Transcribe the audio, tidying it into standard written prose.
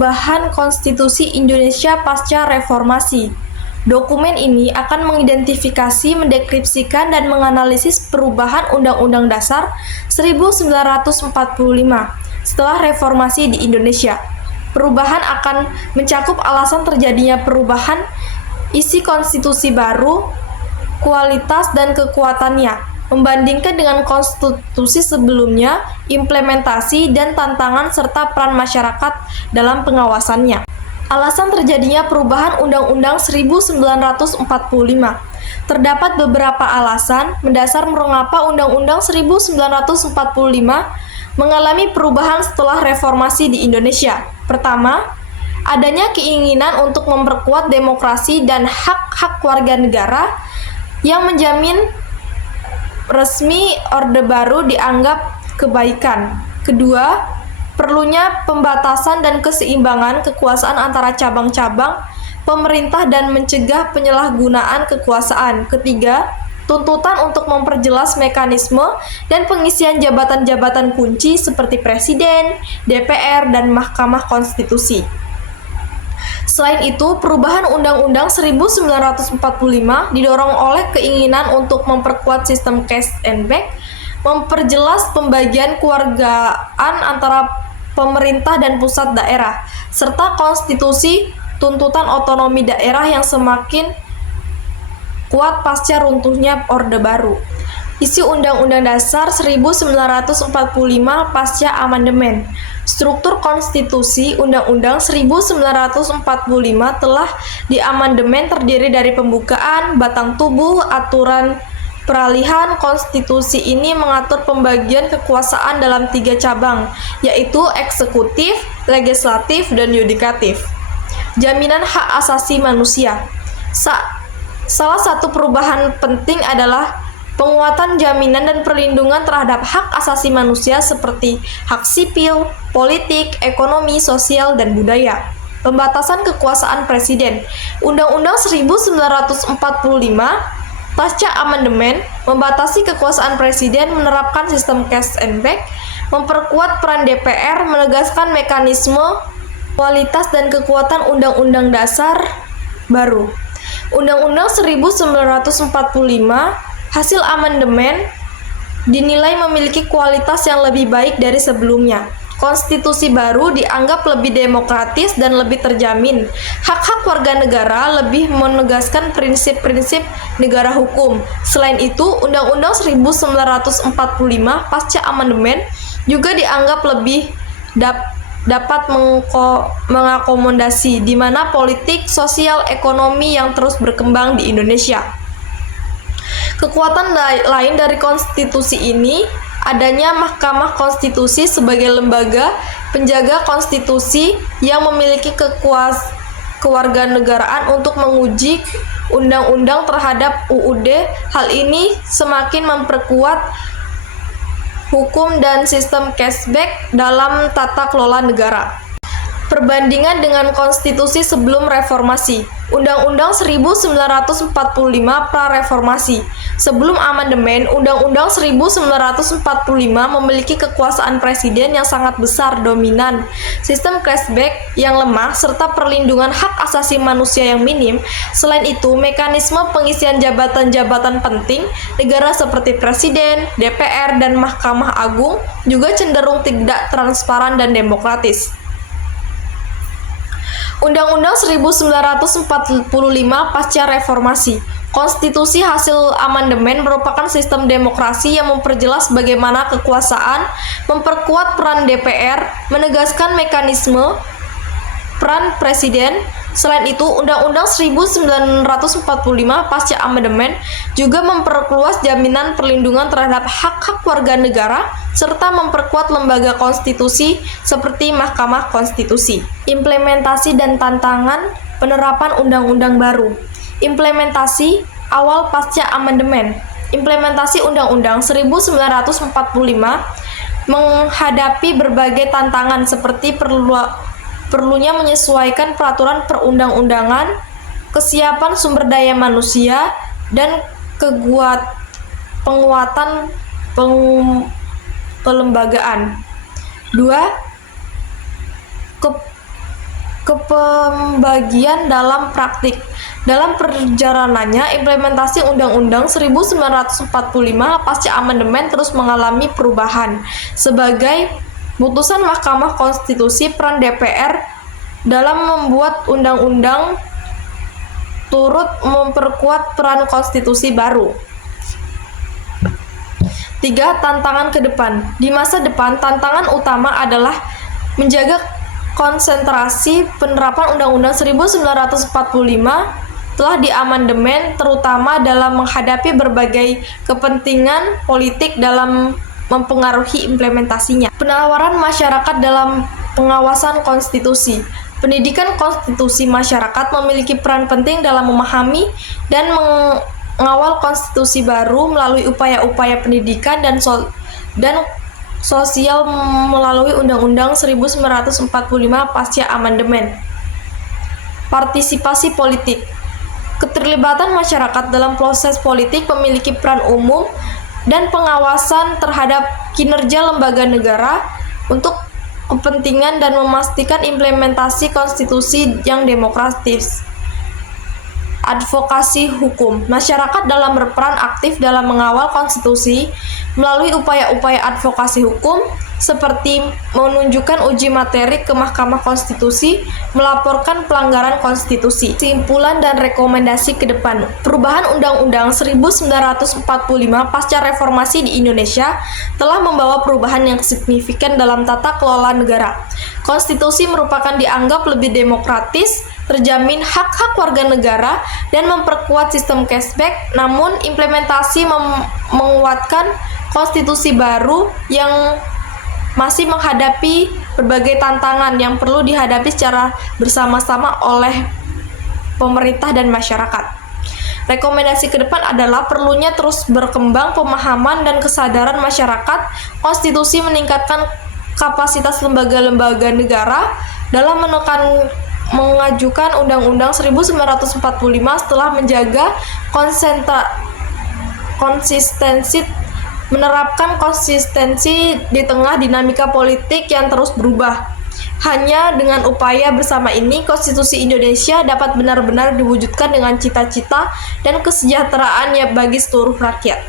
perubahan konstitusi Indonesia pasca reformasi. Dokumen ini akan mengidentifikasi, mendeskripsikan, dan menganalisis perubahan Undang-Undang Dasar 1945 setelah reformasi di Indonesia. Perubahan akan mencakup alasan terjadinya perubahan, isi konstitusi baru, kualitas dan kekuatannya, membandingkan dengan konstitusi sebelumnya, implementasi dan tantangan serta peran masyarakat dalam pengawasannya. Alasan terjadinya perubahan Undang-Undang 1945. Terdapat beberapa alasan mendasar mengapa Undang-Undang 1945 mengalami perubahan setelah reformasi di Indonesia. Pertama, adanya keinginan untuk memperkuat demokrasi dan hak-hak warga negara yang menjamin resmi Orde Baru dianggap kebaikan. Kedua, perlunya pembatasan dan keseimbangan kekuasaan antara cabang-cabang pemerintah dan mencegah penyalahgunaan kekuasaan. Ketiga, tuntutan untuk memperjelas mekanisme dan pengisian jabatan-jabatan kunci seperti Presiden, DPR, dan Mahkamah Konstitusi. Selain itu, perubahan Undang-Undang 1945 didorong oleh keinginan untuk memperkuat sistem cash and back, memperjelas pembagian kewargaan antara pemerintah dan pusat daerah, serta konstitusi tuntutan otonomi daerah yang semakin kuat pasca runtuhnya Orde Baru. Isi Undang-Undang Dasar 1945 pasca amandemen. Struktur konstitusi Undang-Undang 1945 telah diamandemen terdiri dari pembukaan, batang tubuh, aturan peralihan. Konstitusi ini mengatur pembagian kekuasaan dalam 3 cabang, yaitu eksekutif, legislatif, dan yudikatif. Jaminan hak asasi manusia. Salah satu perubahan penting adalah penguatan jaminan dan perlindungan terhadap hak asasi manusia seperti hak sipil, politik, ekonomi, sosial, dan budaya. Pembatasan kekuasaan presiden. Undang-Undang 1945 pasca amandemen membatasi kekuasaan presiden, menerapkan sistem cash and back, memperkuat peran DPR, menegaskan mekanisme, kualitas dan kekuatan Undang-Undang Dasar baru. Undang-Undang 1945 hasil amandemen dinilai memiliki kualitas yang lebih baik dari sebelumnya. Konstitusi baru dianggap lebih demokratis dan lebih terjamin. Hak-hak warga negara lebih menegaskan prinsip-prinsip negara hukum. Selain itu, Undang-Undang 1945 pasca amandemen juga dianggap lebih dapat mengakomodasi di mana politik, sosial, ekonomi yang terus berkembang di Indonesia. Kekuatan lain dari konstitusi ini adanya Mahkamah Konstitusi sebagai lembaga penjaga konstitusi yang memiliki kewarganegaraan untuk menguji undang-undang terhadap UUD. Hal ini semakin memperkuat hukum dan sistem cashback dalam tata kelola negara. Perbandingan dengan konstitusi sebelum reformasi. Undang-Undang 1945 pra-reformasi. Sebelum amandemen, Undang-Undang 1945 memiliki kekuasaan presiden yang sangat besar dominan, sistem cashback yang lemah, serta perlindungan hak asasi manusia yang minim. Selain itu, mekanisme pengisian jabatan-jabatan penting negara seperti Presiden, DPR, dan Mahkamah Agung juga cenderung tidak transparan dan demokratis. Undang-Undang 1945 pasca reformasi. Konstitusi hasil amandemen merupakan sistem demokrasi yang memperjelas bagaimana kekuasaan, memperkuat peran DPR, menegaskan mekanisme peran presiden. Selain itu, Undang-Undang 1945 pasca amandemen juga memperluas jaminan perlindungan terhadap hak-hak warga negara serta memperkuat lembaga konstitusi seperti Mahkamah Konstitusi. Implementasi dan tantangan penerapan undang-undang baru. Implementasi awal pasca amandemen. Implementasi Undang-Undang 1945 menghadapi berbagai tantangan seperti perlunya menyesuaikan peraturan perundang-undangan, kesiapan sumber daya manusia, dan penguatan pelembagaan. 2. Kepembagian dalam praktik. Dalam perjalanannya, implementasi Undang-Undang 1945 pasca amandemen terus mengalami perubahan. Sebagai putusan Mahkamah Konstitusi, peran DPR dalam membuat undang-undang turut memperkuat peran konstitusi baru. 3. Tantangan ke depan. Di masa depan, tantangan utama adalah menjaga konsentrasi penerapan Undang-Undang 1945 telah diamandemen, terutama dalam menghadapi berbagai kepentingan politik dalam mempengaruhi implementasinya. Penawaran masyarakat dalam pengawasan konstitusi. Pendidikan konstitusi masyarakat memiliki peran penting dalam memahami dan mengawal konstitusi baru melalui upaya-upaya pendidikan dan sosial melalui Undang-Undang 1945 pasca amandemen. Partisipasi politik. Keterlibatan masyarakat dalam proses politik memiliki peran umum dan pengawasan terhadap kinerja lembaga negara untuk kepentingan dan memastikan implementasi konstitusi yang demokratis. Advokasi hukum. Masyarakat dalam berperan aktif dalam mengawal konstitusi melalui upaya-upaya advokasi hukum seperti menunjukkan uji materi ke Mahkamah Konstitusi, melaporkan pelanggaran konstitusi. Kesimpulan dan rekomendasi ke depan. Perubahan Undang-Undang 1945 pasca reformasi di Indonesia telah membawa perubahan yang signifikan dalam tata kelola negara. Konstitusi merupakan dianggap lebih demokratis, terjamin hak-hak warga negara, dan memperkuat sistem cashback, namun implementasi menguatkan konstitusi baru yang masih menghadapi berbagai tantangan yang perlu dihadapi secara bersama-sama oleh pemerintah dan masyarakat. Rekomendasi ke depan adalah perlunya terus berkembang pemahaman dan kesadaran masyarakat. Konstitusi meningkatkan kapasitas lembaga-lembaga negara dalam mengajukan Undang-Undang 1945 setelah menjaga menerapkan konsistensi di tengah dinamika politik yang terus berubah. Hanya dengan upaya bersama ini, konstitusi Indonesia dapat benar-benar diwujudkan dengan cita-cita dan kesejahteraan bagi seluruh rakyat.